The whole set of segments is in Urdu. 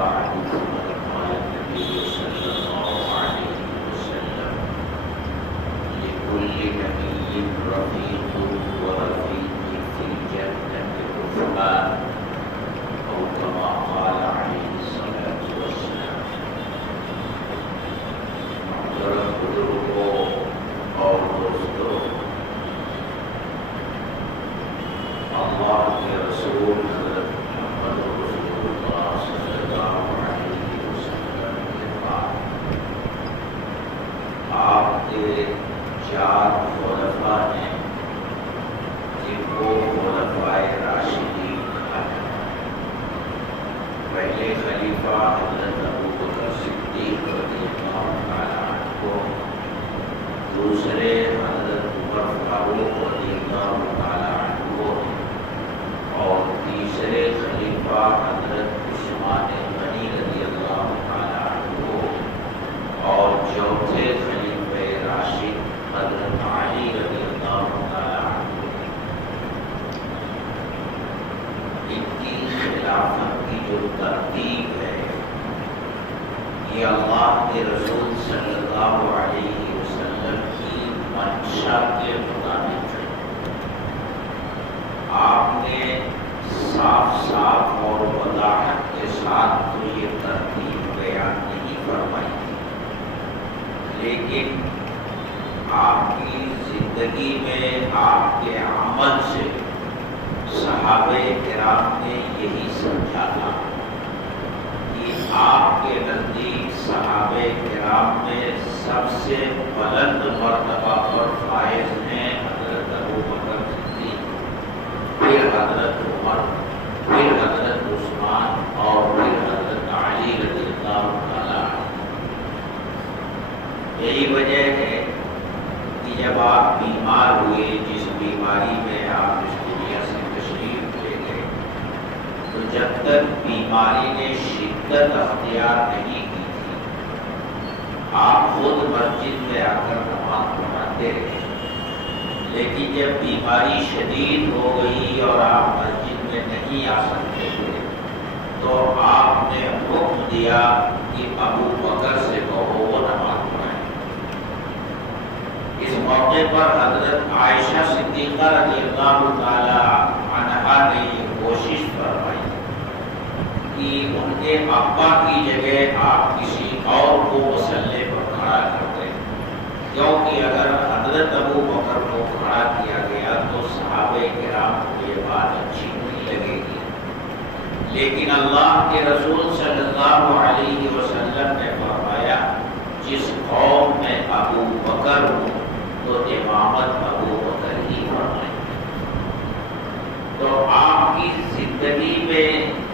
بعد فقد قال النبي صلى الله عليه وسلم لكل نبي رفيق ورفيق في الجنة رفقا أو كما قال عليه الصلاة والسلام. محترم بزرگوں اور دوستوں، اللہ کے رسول حضرت محمد رسول اللہ صلی اللہ علیہ وسلم کے بعد آپ کے 4 خلفاء نے، جن کو خلفائے راشدین کہا جاتا ہے. پہلے خلیفہ حضرت ابوبکر صدیق رضی اللہ تعالیٰ عنہ، دوسرے حضرت عمر فاروق رضی اللہ تعالیٰ عنہ، اور تیسرے خلیفہ حضرت عثمان غنی رضی اللہ تعالیٰ عنہ، اور چوتھے خلیفہ راشد حضرت علی رضی اللہ تعالیٰ عنہ. ان کی خلافت کی جو ترتیب ہے یہ اللہ کے رسول صلی اللہ علیہ وسلم کی منشا کے مطابق ہے. آپ نے صاف صاف اور وضاحت کے ساتھ تو یہ ترتیب بیان نہیں فرمائی تھی، لیکن آپ کی زندگی میں آپ کے عمل سے صحابہ کرام نے یہی سمجھا تھا کہ آپ کے نزدیک صحابہ کرام میں سب سے بلند مرتبہ پر فائز ہیں حضرت ابوبکر صدیق، پھر حضرت عمر، پھر حضرت عثمان، اور پھر حضرت علی رضی اللہ تعالیٰ عنہ. یہی وجہ ہے کہ جب آپ بیمار ہوئے، جس بیماری میں آپ اس دنیا سے تشریف لے گئے، تو جب تک بیماری نے شدت اختیار نہیں کی تھی، آپ خود مسجد میں آ کر نماز پڑھاتے رہے. لیکن جب بیماری شدید ہو گئی اور آپ مسجد میں نہیں آ سکتے تھے، تو آپ نے حکم دیا کہ ابوبکر سے کہو وہ نماز پڑھائیں. اس موقع پر حضرت عائشہ صدیقہ رضی اللہ تعالی عنہا نے یہ کوشش فرمائی کہ ان کے ابا کی جگہ آپ کسی اور کو مصلی پر کھڑا کر دیں، کیونکہ اگر حضرت ابوبکر کو کھڑا کیا گیا تو صحابہ کرام کو یہ بات اچھی نہیں لگے گی. لیکن اللہ کے رسول صلی اللہ علیہ وسلم نے فرمایا جس قوم میں ابوبکر ہوں تو امامت ابوبکر ہی فرمائیں. تو آپ کی زندگی میں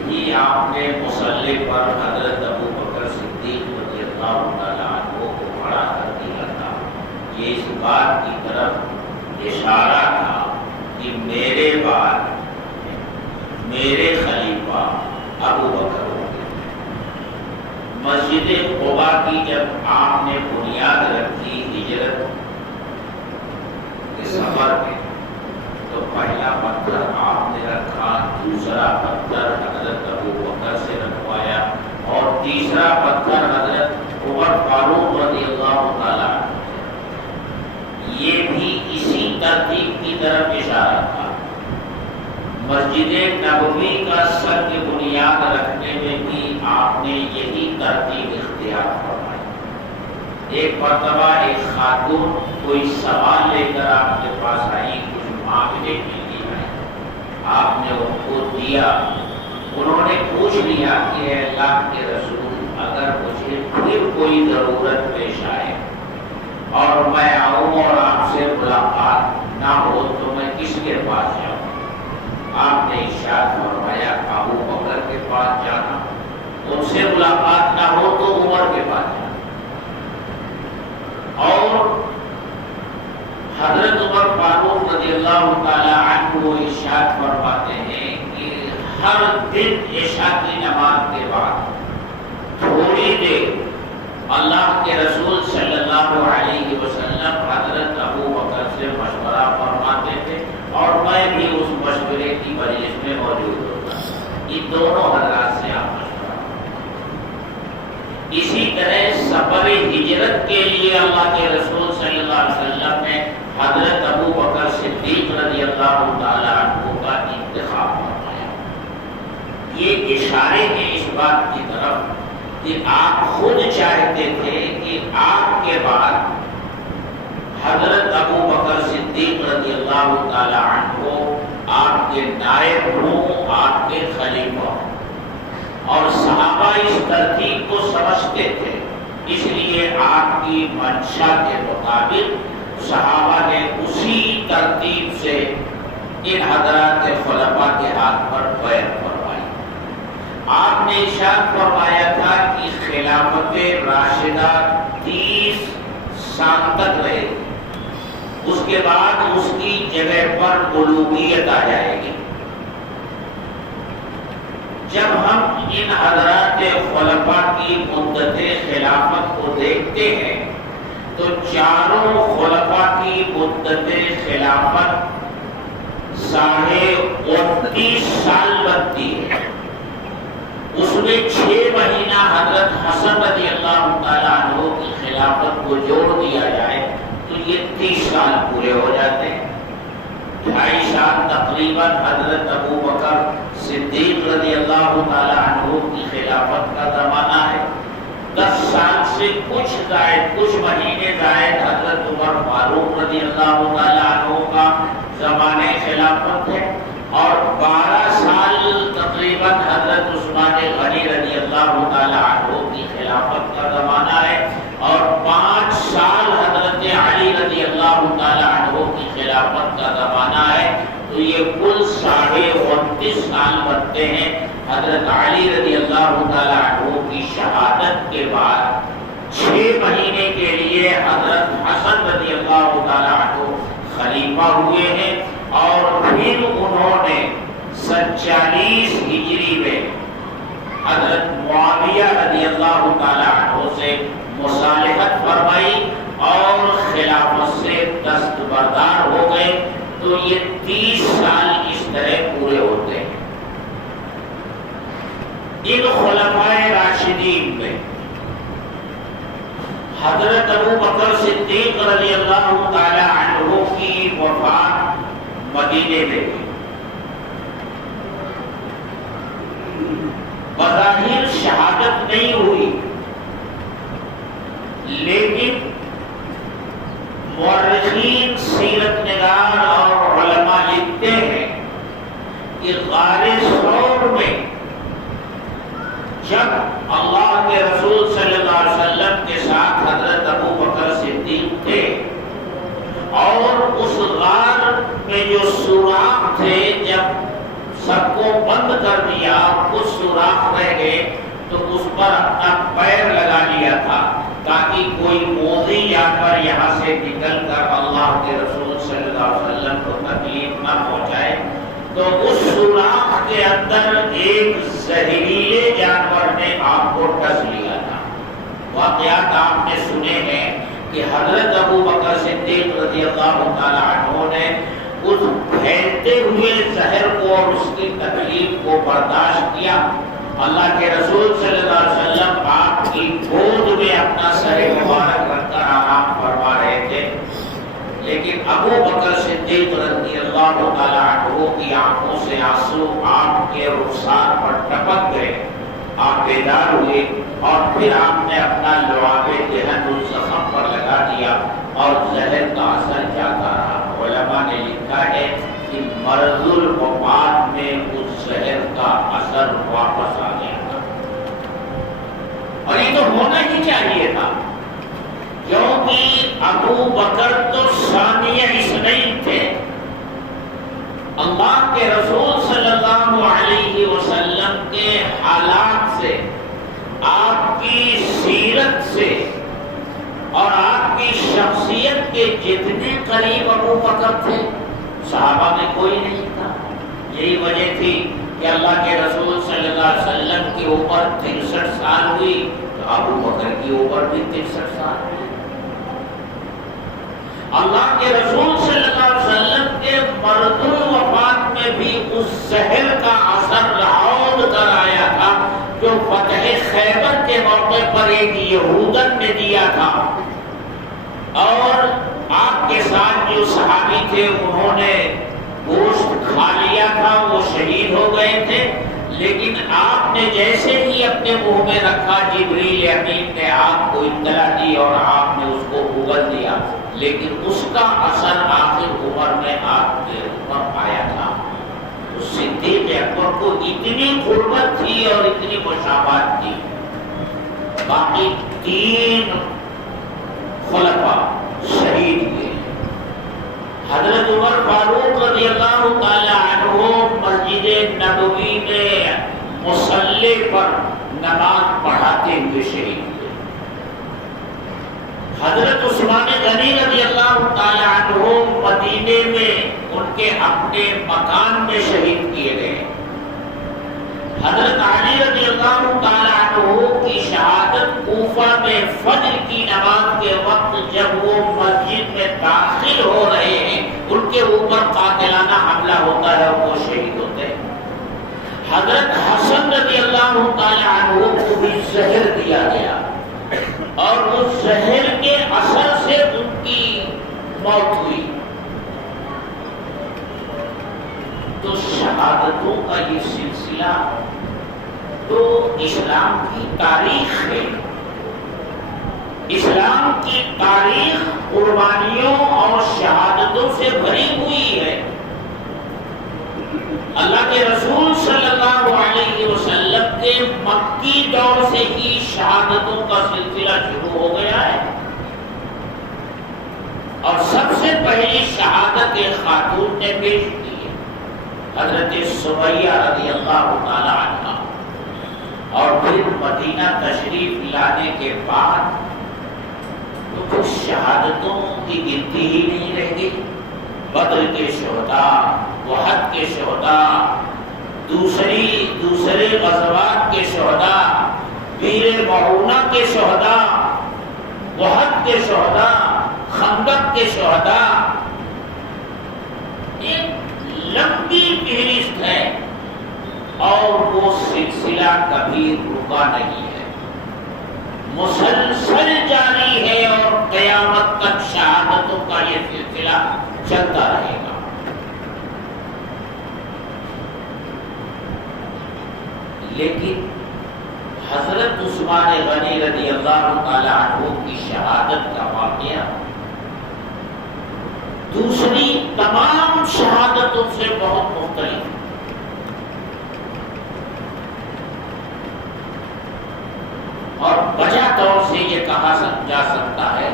ہی آپ نے مصلی پر حضرت ابوبکر صدیق رضی اللہ تعالیٰ عنہ کو کھڑا کر دیا تھا. یہ اس بات کی طرف اشارہ تھا کہ میرے بعد میرے خلیفہ ابوبکر ہوں گے. مسجد قباء کی جب آپ نے بنیاد رکھی ہجرت کے سفر میں، تو پہلا پتھر آپ نے رکھا، دوسرا پتھر حضرت ابوبکر سے رکھوایا، اور تیسرا پتھر حضرت عمر فاروق رضی اللہ تعالیٰ عنہ. یہ بھی اسی ترتیب کی طرف اشارہ تھا. مسجد نبوی کا سر کی بنیاد رکھنے میں بھی آپ نے یہی ترتیب اختیار فرمائی. ایک مرتبہ ایک خاتون کوئی سوال لے کر آپ کے پاس آئی، کچھ معاملے کے لیے آئی. آپ نے ان کو دیا. انہوں نے پوچھ لیا کہ اے اللہ کے رسول، اگر مجھے پھر کوئی ضرورت پیش آئے اور میں آؤں اور آپ سے ملاقات نہ ہو تو میں کس کے پاس جاؤں؟ آپ نے ارشاد فرمایا ابوبکر کے پاس جانا، ان سے ملاقات نہ ہو تو عمر کے پاس جانا. اور حضرت عمر فاروق رضی اللہ تعالیٰ عنہ ارشاد فرماتے ہیں کہ ہر دن عشاء کی نماز کے بعد تھوڑی دیر اللہ کے رسول صلی اللہ علیہ وسلم حضرت ابوبکر سے مشورہ فرماتے تھے، اور میں بھی اس مشورے کی مجلس میں موجود ہوتا. یہ دونوں حضرات سے آپ مشورہ. ہجرت کے لیے اللہ کے رسول صلی اللہ علیہ وسلم نے حضرت ابو بکر صدیق رضی اللہ تعالی عنہ کا انتخاب فرمایا۔ یہ اشارے ہیں اس بات کی طرف کہ آپ خود چاہتے تھے کہ آپ کے بعد حضرت ابو بکر صدیق رضی اللہ تعالی عنہ آپ کے نائب ہوں، آپ کے خلیفہ ہوں، اور صحابہ اس ترتیب کو سمجھتے تھے، اس لیے آپ کی منشا کے مطابق صحابہ نے اسی ترتیب سے ان حضرات خلفاء کے ہاتھ پر بیعت فرمائی۔ آپ نے ارشاد فرمایا تھا کہ خلافت راشدہ 30 سال تک رہے، اس کے بعد اس کی جگہ پر بلوغیت آ جائے گی۔ جب ہم ان حضرات خلفاء کی مدت خلافت کو دیکھتے ہیں تو چاروں خلفاء کی مدت خلافت 29.5 سال بنتی ہے۔ اس میں 6 مہینہ حضرت حسن رضی اللہ تعالیٰ عنہ کی خلافت کو جوڑ دیا جائے تو یہ 30 سال پورے ہو جاتے ہیں۔ 2.5 سال تقریباً حضرت ابو بکر صدیق رضی اللہ تعالیٰ عنہ کی خلافت کا زمانہ ہے۔ 10 سال سے کچھ مہینے زائد حضرت عمر فاروق رضی اللہ تعالیٰ عنہ کا زمانہ خلافت ہے، اور 12 سال تقریباً حضرت عثمان غنی رضی اللہ تعالیٰ عنہ کی خلافت کا زمانہ ہے، اور 5 سال حضرت علی رضی اللہ تعالیٰ عنہ کی خلافت کا زمانہ ہے۔ تو یہ کل 29.5 سال بنتے ہیں۔ حضرت علی رضی اللہ تعالیٰ عنہ کی شہادت کے بعد 6 مہینے کے لیے حضرت حسن رضی اللہ تعالیٰ عنہ خلیفہ ہوئے ہیں، اور پھر انہوں نے 47 ہجری میں حضرت معاویہ رضی اللہ تعالیٰ عنہ سے مصالحت فرمائی اور خلافت سے دستبردار ہو گئے۔ تو یہ 30 سال اس طرح پورے ہوتے ہیں۔ ان خلفائے راشدین میں حضرت ابو بکر صدیق رضی اللہ تعالی عنہ کی وفات مدینے میں ہوئی۔ بظاہر شہادت نہیں ہوئی، لیکن مورخین سیرت نگار اور علماء لکھتے ہیں کہ غار ثور میں جب اللہ کے رسول صلی اللہ علیہ وسلم کے ساتھ حضرت ابو بکر صدیق تھے، اور اس غار میں جو سوراخ تھے جب سب کو بند کر دیا، کچھ سوراخ رہ گئے تو اس پر اپنا پیر لگا لیا تھا تاکہ کوئی موذی جانور یہاں سے نکل کر اللہ کے رسول صلی اللہ علیہ وسلم کو تکلیف نہ پہنچائے۔ تو اس سوراخ کے اندر ایک زہریلے جانور نے آپ کو ڈس لیا تھا۔ واقعات آپ نے سنے ہیں کہ حضرت ابو بکر صدیق رضی اللہ تعالی عنہ نے اس پھیلتے ہوئے زہر کو اور اس کی تکلیف کو برداشت کیا۔ اللہ کے رسول صلی اللہ علیہ وسلم آپ کی گود میں اپنا سر مبارک رکھ کر آرام فرما رہے تھے، لیکن ابو بکر صدیق رضی اللہ تعالی عنہ کی آنکھوں سے آنسو آپ کے رخسار پر ٹپک گئے۔ آپ بیدار ہوئے اور پھر آپ نے اپنا لعاب دہن اس زخم پر لگا دیا اور زہر کا اثر جاتا رہا۔ علماء نے لکھا ہے کہ مرض الوفات میں اس زہر کا اثر واپس آ گیا تھا، اور یہ تو ہونا ہی چاہیے تھا، کیونکہ ابو بکر تو ثانیہ اثنین تھے۔ اللہ کے رسول صلی اللہ علیہ وسلم کے حالات سے، آپ کی سیرت سے اور آپ کی شخصیت کے جتنے قریب ابو بکر تھے، صحابہ میں کوئی نہیں تھا۔ یہی وجہ تھی کہ اللہ کے رسول صلی اللہ علیہ وسلم کی عمر 63 سال ہوئی تو ابو بکر کی عمر بھی 63 سال ہوئی۔ اللہ کے رسول صلی اللہ علیہ وسلم کے مرض الوفات میں بھی اس زہر کا اثر لاحول کر آیا تھا جو فتح خیبر کے موقع پر ایک یہودن نے دیا تھا، اور آپ کے ساتھ جو صحابی تھے انہوں نے گوشت کھا لیا تھا، وہ شہید ہو گئے تھے، لیکن آپ نے جیسے ہی اپنے منہ میں رکھا جبریل امین نے آپ کو اطلاع دی اور آپ نے اس کو اگل دیا، لیکن اس کا اثر آخر عمر میں آپ کے اوپر آیا تھا۔ صدیق اکبر کو اتنی قربت تھی اور اتنی مشابہت تھی، باقی 3 خلفاء شہید ہوئے۔ حضرت عمر فاروق رضی اللہ تعالی عنہ مسجد نبوی میں مصلی پر نماز پڑھاتے ہوئے شہید ہوئے۔ حضرت عثمان غنی رضی اللہ تعالی عنہ مدینے میں ان کے اپنے مکان میں شہید کیے گئے۔ حضرت علی رضی اللہ تعالی عنہ کی شہادت کوفہ میں فجر کی نماز کے وقت جب وہ مسجد میں داخل ہو رہے ہیں، ان کے اوپر قاتلانہ حملہ ہوتا ہے اور وہ شہید ہوتے ہیں۔ حضرت حسن رضی اللہ تعالی عنہ کو بھی زہر دیا گیا اور اس زہر کے اثر سے ان کی موت ہوئی۔ تو شہادتوں کا یہ سلسلہ تو اسلام کی تاریخ ہے۔ اسلام کی تاریخ قربانیوں اور شہادتوں سے بھری ہوئی ہے۔ اللہ کے رسول صلی اللہ علیہ وسلم کے مکی دور سے ہی شہادتوں کا سلسلہ شروع ہو گیا ہے، اور سب سے پہلی شہادت ایک خاتون نے پیش کی ہے، حضرت سمیہ رضی اللہ تعالی عنہ، اور پھر مدینہ تشریف لانے کے بعد تو کچھ شہادتوں کی گنتی ہی نہیں رہ گئی۔ بدر کے شہداء، احد کے شہداء، دوسرے غزوات کے شہداء، بیر معونہ کے شہداء، احد کے شہداء، خندق کے شہداء، ایک لمبی فہرست ہے، اور وہ سلسلہ کبھی رکا نہیں ہے، مسلسل جاری ہے، اور قیامت تک شہادتوں کا یہ سلسلہ چلتا رہے گا۔ لیکن حضرت عثمان غنی رضی اللہ تعالی عنہ کی شہادت کا واقعہ دوسری تمام شہادتوں سے بہت مختلف ہے۔ اور وجہ طور سے یہ کہا جا سکتا ہے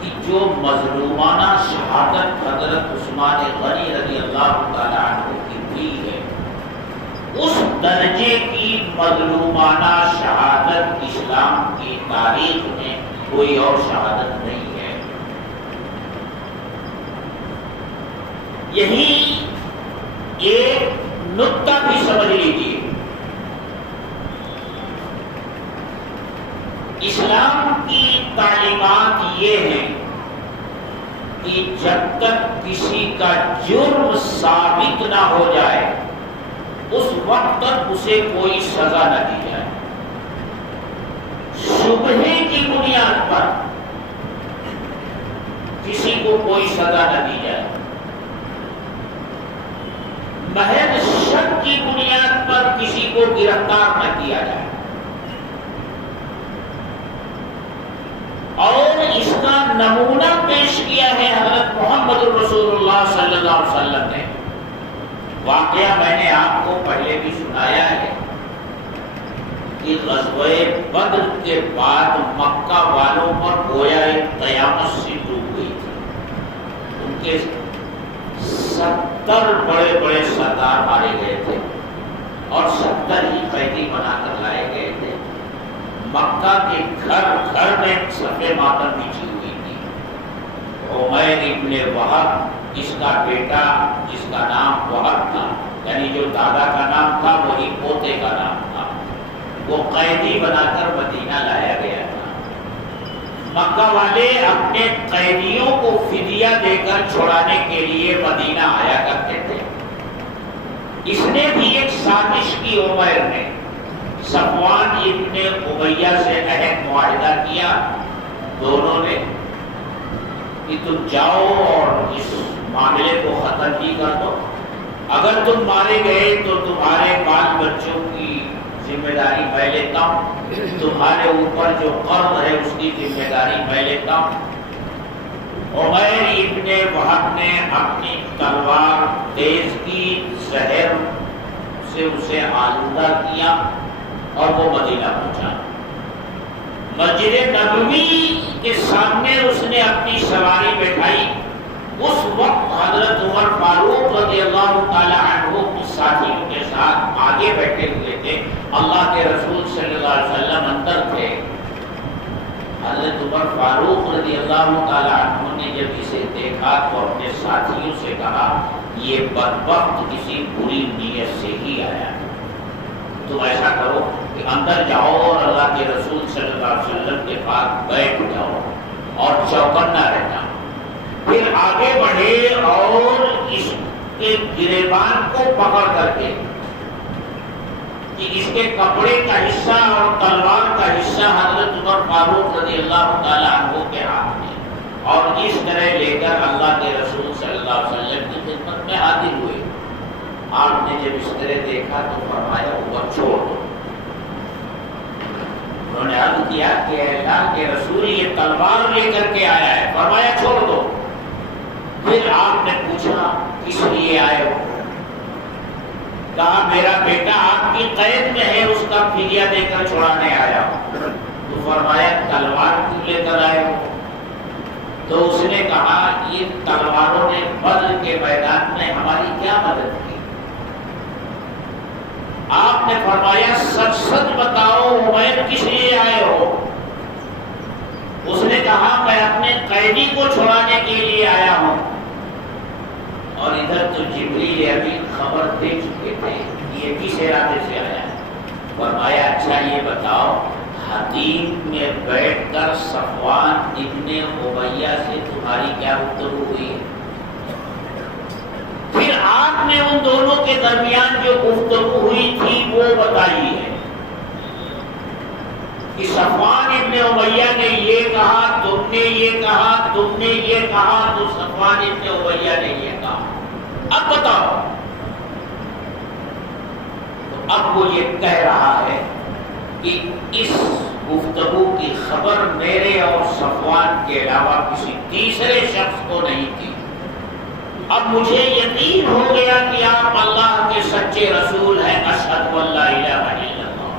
کہ جو مظلومانہ شہادت حضرت عثمان غنی رضی اللہ تعالی عنہ کی ہوئی ہے، اس درجے کی مظلومانہ شہادت اسلام کی تاریخ میں کوئی اور شہادت نہیں ہے۔ یہی ایک نکتہ بھی سمجھ لیجیے، اسلام کی تعلیمات یہ ہیں کہ جب تک کسی کا جرم ثابت نہ ہو جائے اس وقت تک اسے کوئی سزا نہ دی جائے۔ شبہے کی بنیاد پر کسی کو کوئی سزا نہ دی جائے، محض شک کی بنیاد پر کسی کو گرفتار نہ کیا جائے۔ اور اس کا نمونہ پیش کیا ہے حضرت محمد رسول اللہ صلی اللہ علیہ وسلم نے۔ واقعہ میں نے آپ کو پہلے بھی سنایا ہے کہ غزوہ بدر کے بعد مکہ والوں پر گویا ایک قیامت سی ڈوب گئی تھی۔ ان کے 70 بڑے بڑے سردار مارے گئے تھے اور 70 ہی قیدی بنا کر لائے گئے تھے۔ مکہ کے گھر گھر میں صفے ماتم بچھی ہوئی تھی۔ عمیر ابن وہب، جس کا بیٹا جس کا نام وہب تھا، یعنی جو دادا کا نام تھا وہی پوتے کا نام تھا، وہ قیدی بنا کر مدینہ لایا گیا تھا۔ مکہ والے اپنے قیدیوں کو فدیہ دے کر چھڑانے کے لیے مدینہ آیا کرتے تھے۔ اس نے بھی ایک سازش کی عمیر نے، صفوان ابن امیہ سے عہد معاہدہ کیا دونوں نے کہ تم جاؤ اور اس معاملے کو ختم ہی کر دو، اگر تم مارے گئے تو تمہارے بال بچوں کی ذمہ داری میں لیتا ہوں، تمہارے اوپر جو قرض ہے اس کی ذمہ داری میں لیتا ہوں۔ عمیر ابن وہب نے اپنی تلوار تیز کی، زہر سے اسے آلودہ کیا اور وہ مدینہ پہنچا۔ مسجد نبوی کے سامنے اس نے اپنی سواری بٹھائی۔ اس وقت حضرت عمر فاروق رضی اللہ تعالی عنہ کچھ ساتھیوں کے ساتھ آگے بیٹھے ہوئے تھے، اللہ کے رسول صلی اللہ علیہ وسلم اندر تھے۔ حضرت عمر فاروق رضی اللہ تعالی عنہ نے جب اسے دیکھا تو اپنے ساتھیوں سے کہا یہ بدبخت کسی بری نیت سے ہی آیا، تم ایسا کرو کہ اندر جاؤ اور اللہ کے رسول صلی اللہ علیہ وسلم کے پاس بیٹھ جاؤ اور چوکنا رہنا۔ پھر آگے بڑھے اور اس کے گریبان کو پکڑ کر کے کہ اس کے کپڑے کا حصہ اور تلوار کا حصہ حضرت عمر فاروق رضی اللہ تعالیٰ عنہ کے ہاتھ میں، اور اس طرح لے کر اللہ کے رسول صلی اللہ علیہ وسلم کی خدمت میں حاضر ہوئے۔ آپ نے جب اس طرح دیکھا تو فرمایا اوپر چھوڑ دو۔ انہوں نے عرض کیا کہ اللہ کے رسول یہ تلوار لے کر کے آیا ہے، فرمایا چھوڑ دو۔ پھر آپ نے پوچھا کس لیے آئے ہو؟ کہا میرا بیٹا آپ کی قید میں ہے، اس کا فدیہ دے کر چھڑانے آیا ہوں۔ تو فرمایا تلوار کیوں لے کر آئے ہو؟ تو اس نے کہا ان تلواروں نے بدر کے میدان میں ہماری کیا مدد کی؟ آپ نے فرمایا سچ سچ بتاؤ عمیر کس لیے آئے ہو؟ اس نے کہا میں اپنے قیدی کو چھڑانے کے لیے آیا ہوں۔ اور ادھر تو جبریل امین خبر دے چکے تھے یہ کس ارادے سے آیا ہے۔ فرمایا اچھا یہ بتاؤ حدیث میں بیٹھ کر صفوان ابن امیہ سے تمہاری کیا گفتگو ہوئی ہے؟ پھر آپ نے ان دونوں کے درمیان جو گفتگو ہوئی تھی وہ بتائی ہے کہ صفوان ابن امیہ نے یہ کہا، تم نے یہ کہا، تم نے یہ کہا، تو صفوان ابن امیہ نے یہ کہا۔ اب بتاؤ۔ تو اب وہ یہ کہہ رہا ہے کہ اس گفتگو کی خبر میرے اور صفوان کے علاوہ کسی تیسرے شخص کو نہیں تھی۔ اب مجھے یقین ہو گیا کہ آپ اللہ کے سچے رسول ہیں، اشہد ان لا الہ الا اللہ۔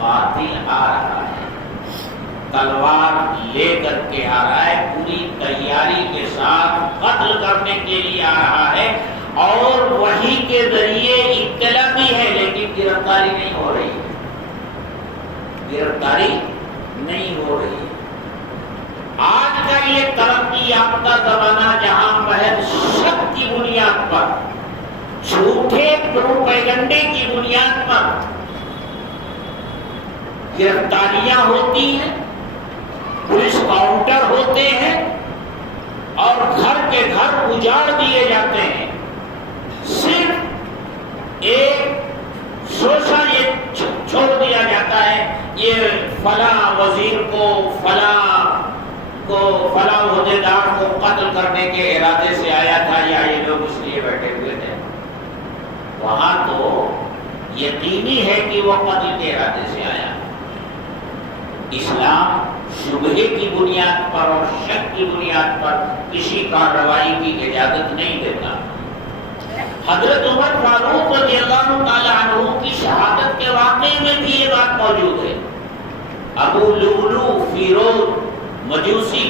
قاتل آ رہا ہے، تلوار لے کر کے آ رہا ہے، پوری تیاری کے ساتھ قتل کرنے کے لیے آ رہا ہے، اور وحی کے ذریعے اطلاع بھی ہے لیکن گرفتاری نہیں ہو رہی، گرفتاری نہیں ہو رہی۔ آج کا یہ ترقی یافتہ زمانہ جہاں محض شک کی بنیاد پر، جھوٹے پروپیگنڈے کی بنیاد پر گرفتاریاں ہوتی ہیں، پولیس کاؤنٹر ہوتے ہیں اور گھر کے گھر اجاڑ دیے جاتے ہیں، صرف ایک سوچا یہ چھوڑ دیا جاتا ہے یہ فلاں وزیر کو فلاں عہدیدار کو قتل کرنے کے ارادے سے آیا تھا یا یہ لوگ اس لیے بیٹھے ہوئے تھے۔ وہاں تو یقینی ہے کہ وہ قتل کے ارادے سے آیا۔ اسلام شبہے کی بنیاد پر اور شک کی بنیاد پر کسی کارروائی کی اجازت نہیں دیتا۔ حضرت عمر فاروق رضی اللہ تعالیٰ عنہ کی شہادت کے واقعے میں بھی یہ بات موجود ہے۔ ابو لؤلؤ فیروز مجوسی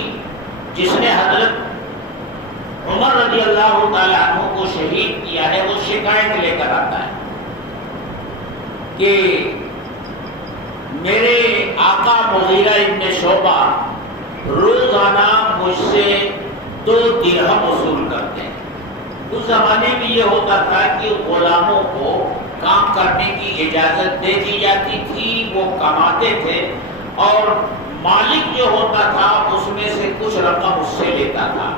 جس نے حضرت عمر رضی اللہ تعالیٰ عنہ کو شہید کیا ہے، وہ شکایت لے کر آتا ہے کہ میرے آقا مغیرہ ابن شعبہ روزانہ مجھ سے 2 درہم وصول کرتے ہیں۔ اس زمانے میں یہ ہوتا تھا کہ غلاموں کو کام کرنے کی اجازت دے دی جاتی تھی، وہ کماتے تھے اور مالک جو ہوتا تھا اس میں سے کچھ رقم اس سے لیتا تھا۔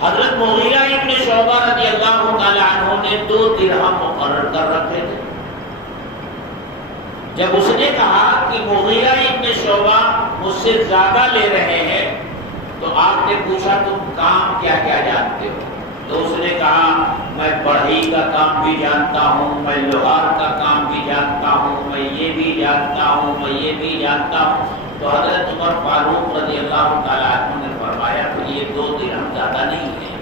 حضرت مغیرہ ابن شعبہ رضی اللہ تعالی عنہ نے 2 درہم مقرر کر رکھے تھے۔ جب اس نے کہا کہ مغیرہ ابن شعبہ مجھ سے زیادہ لے رہے ہیں تو آپ نے پوچھا تم کام کیا کیا جانتے ہو؟ تو اس نے کہا میں بڑھئی کا کام بھی جانتا ہوں، میں لوہار کا کام بھی جانتا ہوں، میں یہ بھی جانتا ہوں، میں یہ بھی جانتا ہوں۔ تو حضرت عمر فاروق رضی اللہ تعالیٰ عنہ نے فرمایا کہ یہ 2 درہم زیادہ نہیں ہے۔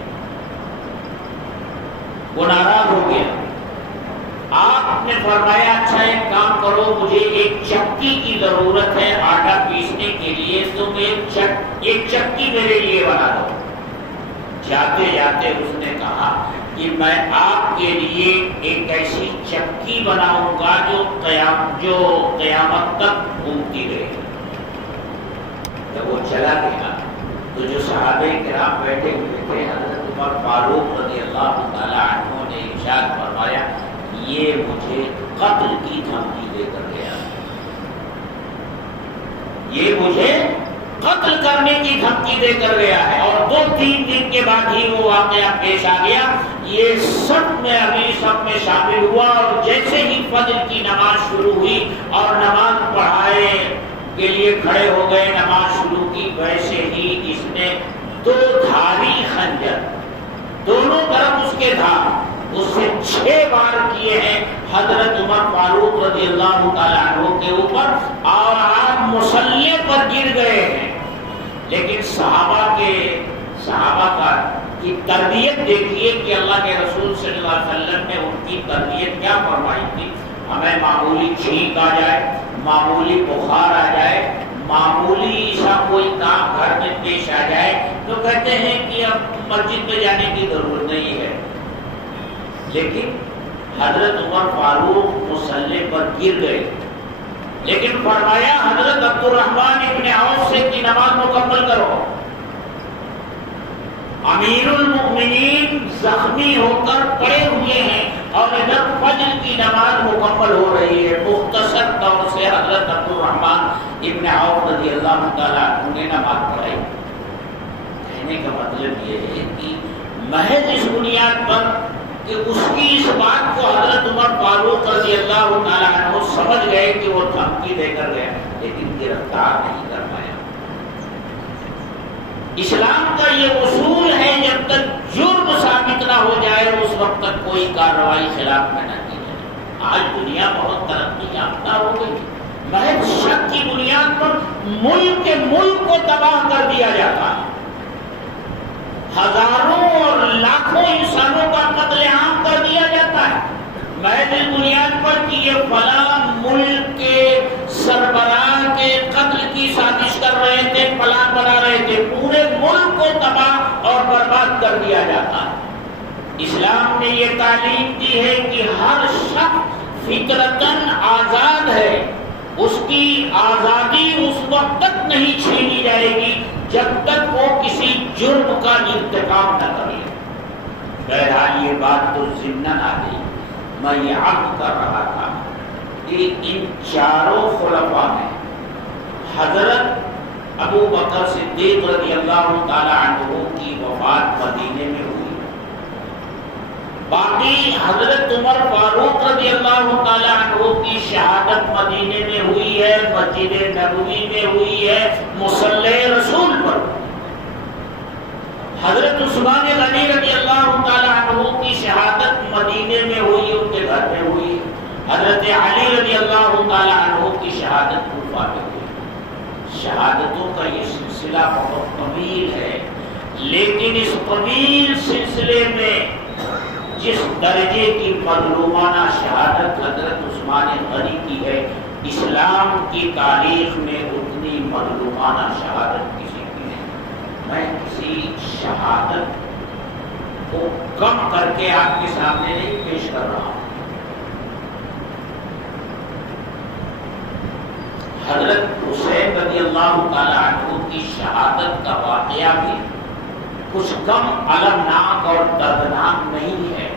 وہ ناراض ہو گیا۔ آپ نے فرمایا اچھا ایک کام کرو، مجھے ایک چکی کی ضرورت ہے آٹا پیسنے کے لیے، تم ایک چکی میرے لیے بنا دو۔ جاتے جاتے اس نے کہا کہ میں آپ کے لیے ایک ایسی چکی بناؤں گا جو قیامت تک گھومتی رہے۔ جب وہ چلا گیا تو جو صحابہ کرام بیٹھے ہوئے تھے، حضرت عمر فاروق رضی اللہ تعالیٰ عنہ نے ارشاد فرمایا یہ مجھے قتل کی دھمکی دے کر گیا، یہ مجھے قتل کرنے کی دھمکی دے کر گیا ہے۔ اور 2-3 دن کے بعد ہی وہ واقعہ پیش آ گیا۔ یہ سب میں شامل ہوا، اور جیسے ہی فجر کی نماز شروع ہوئی اور نماز پڑھائے کے لیے کھڑے ہو گئے، نماز شروع کی، ویسے ہی اس نے 2 دھاری خنجر، دونوں طرف اس کے دھار، اس سے 6 بار کیے ہیں حضرت عمر فاروق رضی اللہ تعالیٰ عنہ کے اوپر، اور آپ مصلی پر گر گئے ہیں۔ لیکن صحابہ کی تربیت دیکھیے کہ اللہ کے رسول صلی اللہ علیہ وسلم نے ان کی تربیت کیا فرمائی تھی۔ ہمیں معمولی چھینک آ جائے، معمولی بخار آ جائے، معمولی سا کوئی کام گھر میں پیش آ جائے تو کہتے ہیں کہ اب مسجد میں جانے کی ضرورت نہیں ہے۔ لیکن حضرت عمر فاروق مصلی پر گر گئے، لیکن فرمایا حضرت عبد الرحمن ابن عوف سے کی نماز مکمل کرو۔ امیر المؤمنین زخمی ہو کر پڑے ہوئے ہیں اور ادھر فجر کی نماز مکمل ہو رہی ہے۔ مختصر طور سے حضرت عبد الرحمن ابن عوف رضی اللہ تعالیٰ عنہ نے نماز پڑھائی۔ کہنے کا مطلب یہ ہے کہ محض اس بنیاد پر کہ اس کی اس بات کو حضرت عمر فاروق رضی اللہ تعالیٰ عنہ سمجھ گئے کہ وہ دھمکی دے کر گیا، لیکن گرفتار نہیں کر پایا۔ اسلام کا یہ اصول ہے جب تک جرم ثابت نہ ہو جائے اس وقت تک کوئی کارروائی خلاف میں نہ کی جائے۔ آج دنیا بہت ترقی یافتہ ہو گئی، محض شک کی بنیاد پر ملک کے ملک کو تباہ کر دیا جاتا ہے، ہزاروں اور لاکھوں انسانوں کا قتل عام کر دیا جاتا ہے محض اس بنیاد پر کہ یہ فلاں ملک کے سربراہ کے قتل کی سازش کر رہے تھے، پلان بنا رہے تھے، پورے ملک کو تباہ اور برباد کر دیا جاتا ہے۔ اسلام نے یہ تعلیم دی ہے کہ ہر شخص فطرتاً آزاد ہے، اس کی آزادی اس وقت تک نہیں چھینی جائے گی جب تک وہ کسی جرم کا ارتکاب نہ کرے۔ بہرحال یہ بات تو ضمناً آ گئی، میں یہ عرض کر رہا تھا کہ ان چاروں خلفاء میں حضرت ابو بکر صدیق رضی اللہ تعالی عنہ کی وفات مدینے میں ہوئی، باقی حضرت عمر فاروق رضی اللہ تعالی عنہ کی شہادت مدینے میں ہوئی ہے، مسجد نبوی میں ہوئی ہے، مصلی رسول پر۔ حضرت عثمان غنی رضی اللہ تعالی عنہ کی شہادت مدینے میں ہوئی، ان کے گھر میں ہوئی۔ حضرت علی رضی اللہ تعالی عنہ کی شہادت کوفہ میں ہوئی۔ شہادتوں کا یہ سلسلہ بہت طویل ہے، لیکن اس طویل سلسلے میں جس درجے کی مظلومانہ شہادت حضرت عثمان غنی کی ہے، اسلام کی تاریخ میں اتنی مظلومانہ شہادت کسی کی نہیں۔ میں کسی شہادت کو کم کر کے آپ کے سامنے نہیں پیش کر رہا ہوں۔ حضرت حسین رضی اللہ تعالی عنہ کی شہادت کا واقعہ بھی کچھ کم المناک اور دردناک نہیں ہے۔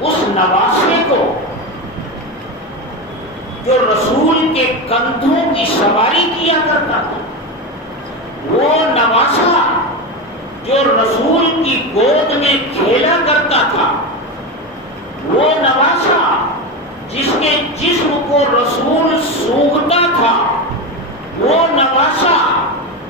اس نواسے کو جو رسول کے کندھوں کی سواری کیا کرتا تھا، وہ نواسا جو رسول کی گود میں کھیلا کرتا تھا، وہ نواسا جس کے جسم رسول سوگتا تھا، وہ نواسا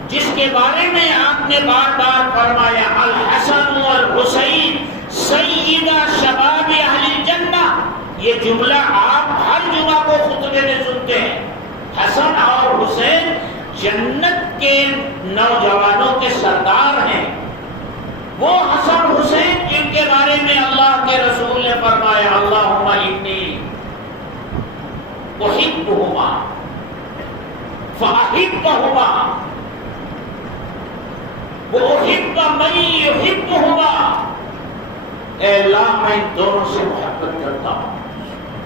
جس کے بارے میں آپ نے بار بار فرمایا الحسن والحسین سیدہ شباب اہل الجنہ، یہ جملہ آپ ہر جمعہ کو خطبے میں سنتے ہیں. حسن اور حسین جنت کے نوجوانوں کے سردار ہیں. وہ حسن حسین جن کے بارے میں اللہ کے رسول نے فرمایا اللہم انی احبہما فاحبہما واحب من یحبہما، اے اللہ میں ان دونوں سے محبت کرتا ہوں،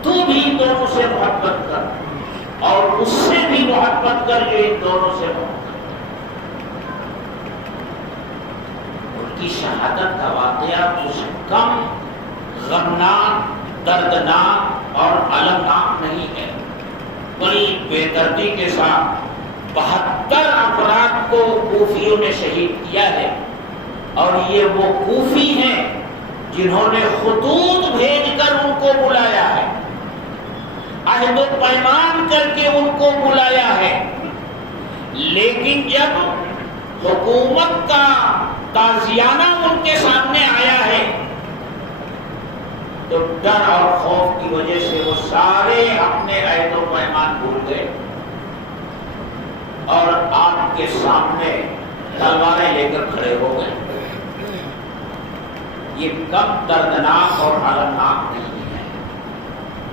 تو بھی ان دونوں سے محبت کر اور اس سے بھی محبت کر جو ان دونوں سے محبت. کی شہادت کا واقعہ کچھ کم غمناک، دردناک اور المناک نہیں ہے. بڑی بے دردی کے ساتھ 72 افراد کو کوفیوں نے شہید کیا ہے، اور یہ وہ کوفی ہیں جنہوں نے خطوط بھیج کر ان کو بلایا ہے، عہد و پیمان کر کے ان کو بلایا ہے. لیکن جب حکومت کا تازیانہ ان کے سامنے آیا ہے تو ڈر اور خوف کی وجہ سے وہ سارے اپنے عہد و پیمان بھول گئے اور آپ کے سامنے تلواریں لے کر کھڑے ہو گئے. یہ کم دردناک اور المناک نہیں ہے.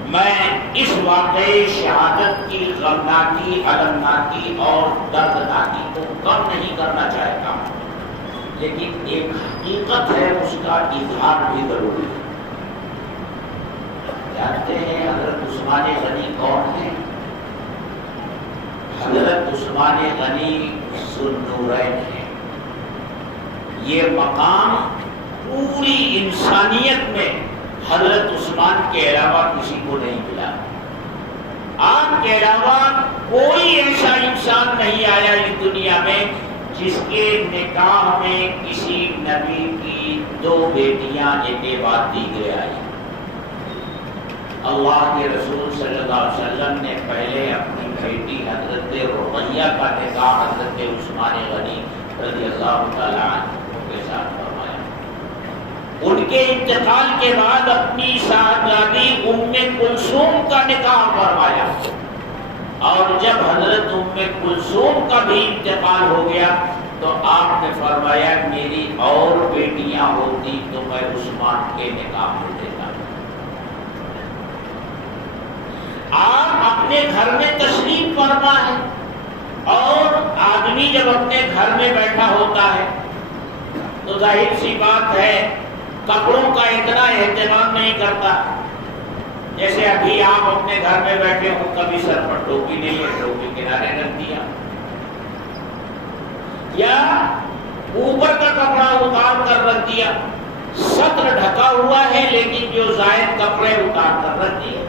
میں اس واقعے شہادت کی غمناکی، المناکی اور دردناکی کو کم نہیں کرنا چاہتا ہوں، لیکن ایک حقیقت ہے، اس کا اظہار بھی ضروری ہے. جانتے ہیں حضرت عثمان غنی کون ہے؟ حضرت عثمان غنی ذو النورین ہے. یہ مقام پوری انسانیت میں حضرت عثمان کے علاوہ کسی کو نہیں ملا. آپ کے علاوہ کوئی ایسا انسان نہیں آیا اس دنیا میں جس کے نکاح میں کسی نبی کی 2 بیٹیاں ایک کے بعد دیگرے آئی. اللہ کے رسول صلی اللہ علیہ وسلم نے پہلے اپنی بیٹی حضرت رقیہ کا نکاح حضرت عثمان غنی رضی اللہ تعالیٰ عنہ کے ساتھ فرمایا. ان کے انتقال کے بعد اپنی صاحبزادی ام کلثوم کا نکاح فرمایا، اور جب حضرت ام کلثوم کا بھی انتقال ہو گیا تو آپ نے فرمایا میری اور بیٹیاں ہوتی تو میں عثمان کے نکاح میں دیتا. آپ اپنے گھر میں تشریف فرما ہے، اور آدمی جب اپنے گھر میں بیٹھا ہوتا ہے تو ظاہر سی بات ہے کپڑوں کا اتنا اہتمام نہیں کرتا. جیسے ابھی آپ اپنے گھر میں بیٹھے ہو، کبھی سر پر ٹوپی نہیں ہے، ٹوپی کنارے رکھ دیا، یا اوپر کا کپڑا اتار کر رکھ دیا. سطر ڈھکا ہوا ہے لیکن جو زائد کپڑے اتار کر رکھ دیے.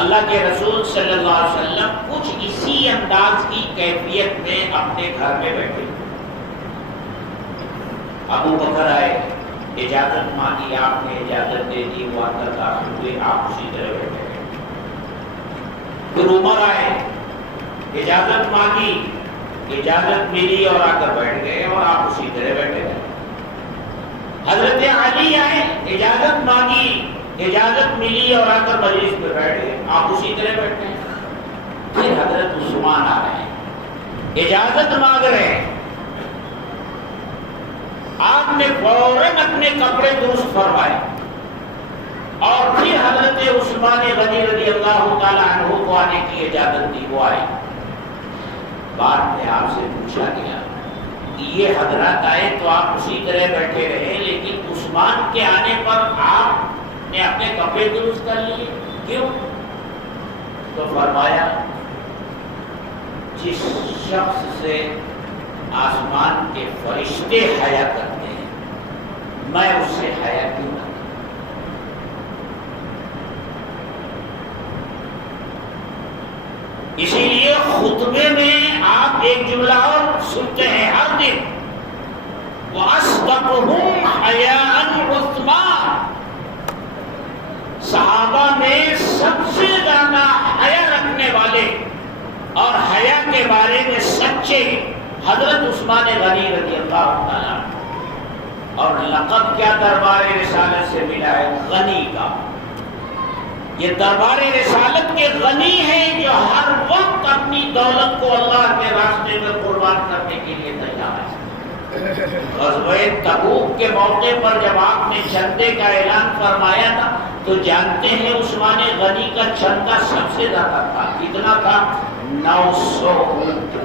اللہ کے رسول صلی اللہ علیہ وسلم کچھ اسی انداز کی کیفیت میں اپنے گھر میں بیٹھے. ابو بکر آئے، اجازت مانگی، آپ نے اجازت دے دی، وہ اندر داخل ہوئے، آپ اسی طرح بیٹھے گئے. پھر عمر آئے، اجازت مانگی، اجازت ملی اور آ کر بیٹھ گئے، اور آپ اسی طرح بیٹھے گئے. حضرت علی آئے، اجازت مانگی، اجازت ملی اور آ کر مجلس پہ بیٹھ گئے، آپ اسی طرح بیٹھے ہیں. پھر حضرت عثمان آ رہے ہیں، اجازت مانگ رہے ہیں، آپ نے فوراً اپنے کپڑے درست فرمائے، اور پھر حضرت عثمان غنی رضی اللہ تعالیٰ عنہ کو آنے کی اجازت دی. وہ آئے. بعد میں آپ سے پوچھا گیا کہ یہ حضرات آئے تو آپ اسی طرح بیٹھے رہے، لیکن عثمان کے آنے پر آپ نے اپنے کپڑے درست کر لیے، کیوں؟ تو فرمایا جس شخص سے آسمان کے فرشتے حیا کرتے ہیں میں اس سے حیا کیوں نہ کروں؟ اسی لیے خطبے میں آپ ایک جملہ اور سنتے ہیں ہر دن، وَأَصْدَقُهُمْ حَيَاءً عُثْمَانَ، صحابہ میں سب سے زیادہ کے بارے میں سچے حضرت عثمان غنی رضی اللہ تعالیٰ، اور لقب کیا دربار رسالت سے ملا ہے؟ غنی کا۔ یہ دربار رسالت کے غنی ہیں جو ہر وقت اپنی دولت کو اللہ کے راستے میں قربان کرنے کے لیے تیار ہے۔ غزوہ تبوک کے موقع پر جب آپ نے چندے کا اعلان فرمایا تھا تو جانتے ہیں عثمان غنی کا چندہ سب سے زیادہ تھا۔ کتنا تھا؟ 900 اونٹ،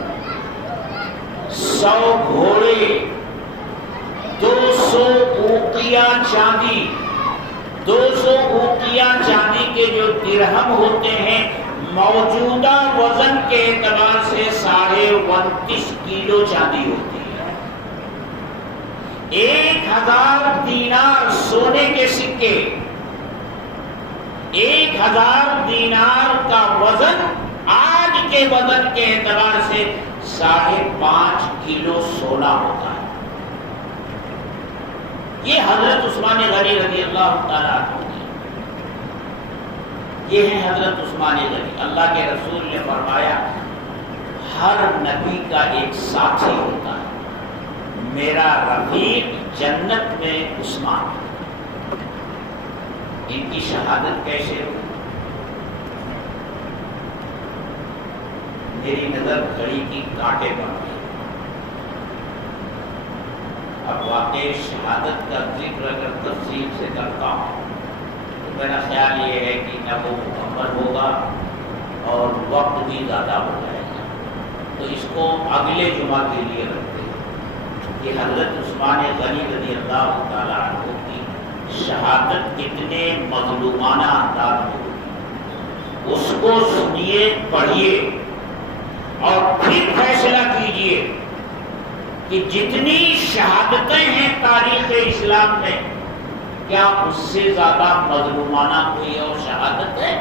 100 گھوڑے، 200 اوقیہ چاندی۔ 200 اوقیہ چاندی کے جو درہم ہوتے ہیں موجودہ وزن کے اعتبار سے 29.5 کلو چاندی ہوتی ہے۔ 1000 دینار سونے کے سکے، 1000 دینار کا وزن آج کے وزن کے اعتبار سے 5.5 کلو سونا ہوتا ہے۔ یہ حضرت عثمان غنی رضی اللہ تعالیٰ عنہ، یہ ہے حضرت عثمان غنی۔ اللہ کے رسول نے فرمایا ہر نبی کا ایک ساتھی ہوتا ہے، میرا رفیق جنت میں عثمان۔ ان کی شہادت کیسے ہوئی؟ میری نظر گھڑی کی کانٹے پر گئی۔ اب واقع شہادت کا ذکر اگر تفصیل سے کرتا ہوں تو میرا خیال یہ ہے کہ نہ وہ مکمل ہوگا اور وقت بھی زیادہ ہو جائے گا، تو اس کو اگلے جمعہ کے لیے رکھتے ہیں کہ حضرت عثمان غنی رضی اللہ تعالیٰ عنہ کی شہادت کتنے مظلومانہ انداز میں ہوئی، اس کو سنیے، پڑھیے اور پھر فیصلہ کیجیے کہ جتنی شہادتیں ہیں تاریخ اسلام میں، کیا اس سے زیادہ مظلومانہ کوئی اور شہادت ہے؟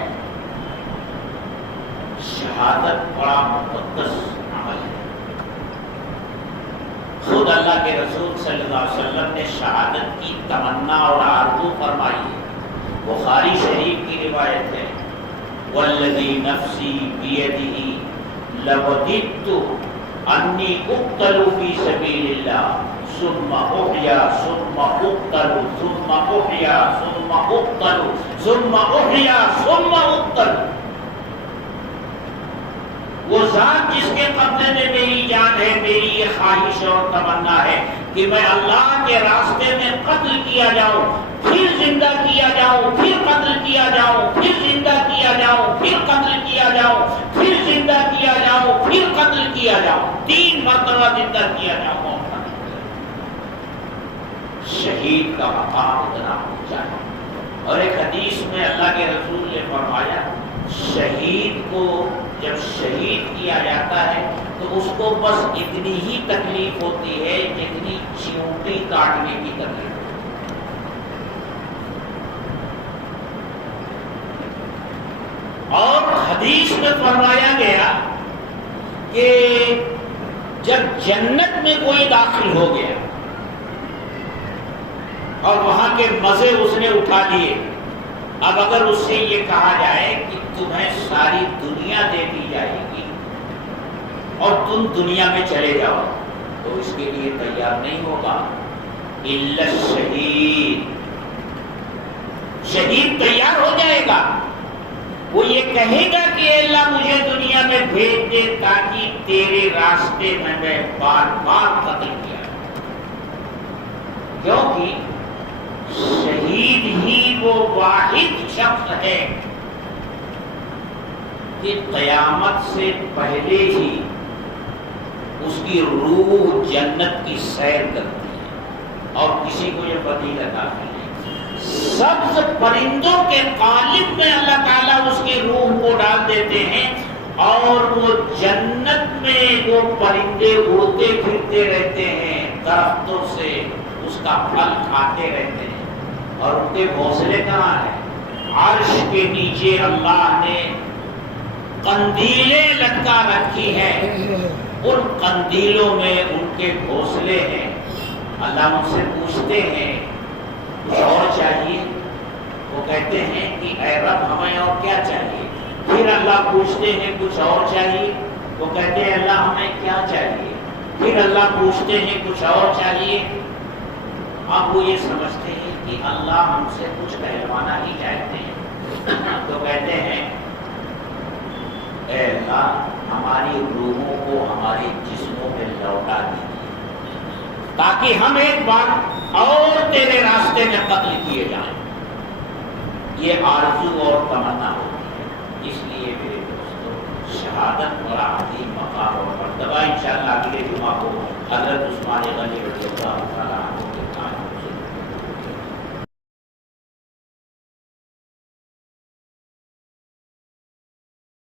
شہادت بڑا مقدس عمل ہے۔ خود اللہ کے رسول صلی اللہ علیہ وسلم نے شہادت کی تمنا اور آرزو فرمائی ہے۔ بخاری شریف کی روایت ہے، والذی نفسی بیدہ لوددت انی اقتل فی سبیل اللہ ثم احیا ثم اقتل ثم احیا ثم اقتل ثم احیا ثم اقتل۔ وہ ذات جس کے قبضے میں میری جان ہے، میری یہ خواہش اور تمنا ہے کہ میں اللہ کے راستے میں قتل کیا جاؤں، پھر زندہ کیا جاؤں، پھر قتل کیا جاؤں، پھر زندہ کیا جاؤں، پھر قتل کیا جاؤں، پھر زندہ کیا جاؤں، پھر قتل کیا جاؤں، 3 مرتبہ زندہ کیا جاؤں۔ شہید کا مقام اتنا اونچا ہے۔ اور ایک حدیث میں اللہ کے رسول نے فرمایا شہید کو جب شہید کیا جاتا ہے تو اس کو بس اتنی ہی تکلیف ہوتی ہے جتنی چیونٹی کاٹنے کی تکلیف ہوتی ہے۔ اور حدیث میں فرمایا گیا کہ جب جنت میں کوئی داخل ہو گیا اور وہاں کے مزے اس نے اٹھا لیے، اب اگر اس سے یہ کہا جائے کہ تمہیں ساری دنیا دے دی جائے گی اور تم دنیا میں چلے جاؤ، تو اس کے لیے تیار نہیں ہوگا۔ الا الشہید، شہید تیار ہو جائے گا، وہ یہ کہے گا کہ اے اللہ مجھے دنیا میں بھیج دے تاکہ تیرے راستے میں بار بار قتل کیا، کیونکہ شہید ہی وہ واحد شخص ہے کہ قیامت سے پہلے ہی اس کی روح جنت کی سیر کرتی ہے اور کسی کو یہ فضیلت حاصل ہے۔ سبز پرندوں کے قالب میں اللہ تعالیٰ اس کی روح کو ڈال دیتے ہیں اور وہ جنت میں وہ پرندے اڑتے پھرتے رہتے ہیں، درختوں سے اس کا پھل کھاتے رہتے ہیں، اور ان کے گھونسلے کہاں ہیں؟ عرش کے نیچے اللہ نے قندیلیں لٹکا رکھی ہیں، ان قندیلوں میں ان کے گھونسلے ہیں۔ اللہ ان سے پوچھتے ہیں کچھ اور چاہیے؟ وہ کہتے ہیں کہ اے رب ہمیں اور کیا چاہیے؟ پھر اللہ پوچھتے ہیں کچھ اور چاہیے؟ وہ کہتے ہیں اللہ ہمیں کیا چاہیے؟ پھر اللہ پوچھتے ہیں کچھ اور چاہیے؟ اب وہ یہ سمجھتے ہیں کہ اللہ ہم سے کچھ کہلوانا ہی چاہتے ہیں، تو کہتے ہیں اے اللہ ہماری روحوں کو ہمارے جسموں میں لوٹا دیجیے تاکہ ہم ایک بار اور تیرے راستے میں قتل کیے جائیں۔ یہ آرزو اور تمنا ہوتی ہے۔ اس لیے میرے دوستو شہادت بڑا عظیم مقام اور مرتبہ، انشاءاللہ اگلے جمعہ کو حضرت عثمان غنی رضی اللہ تعالیٰ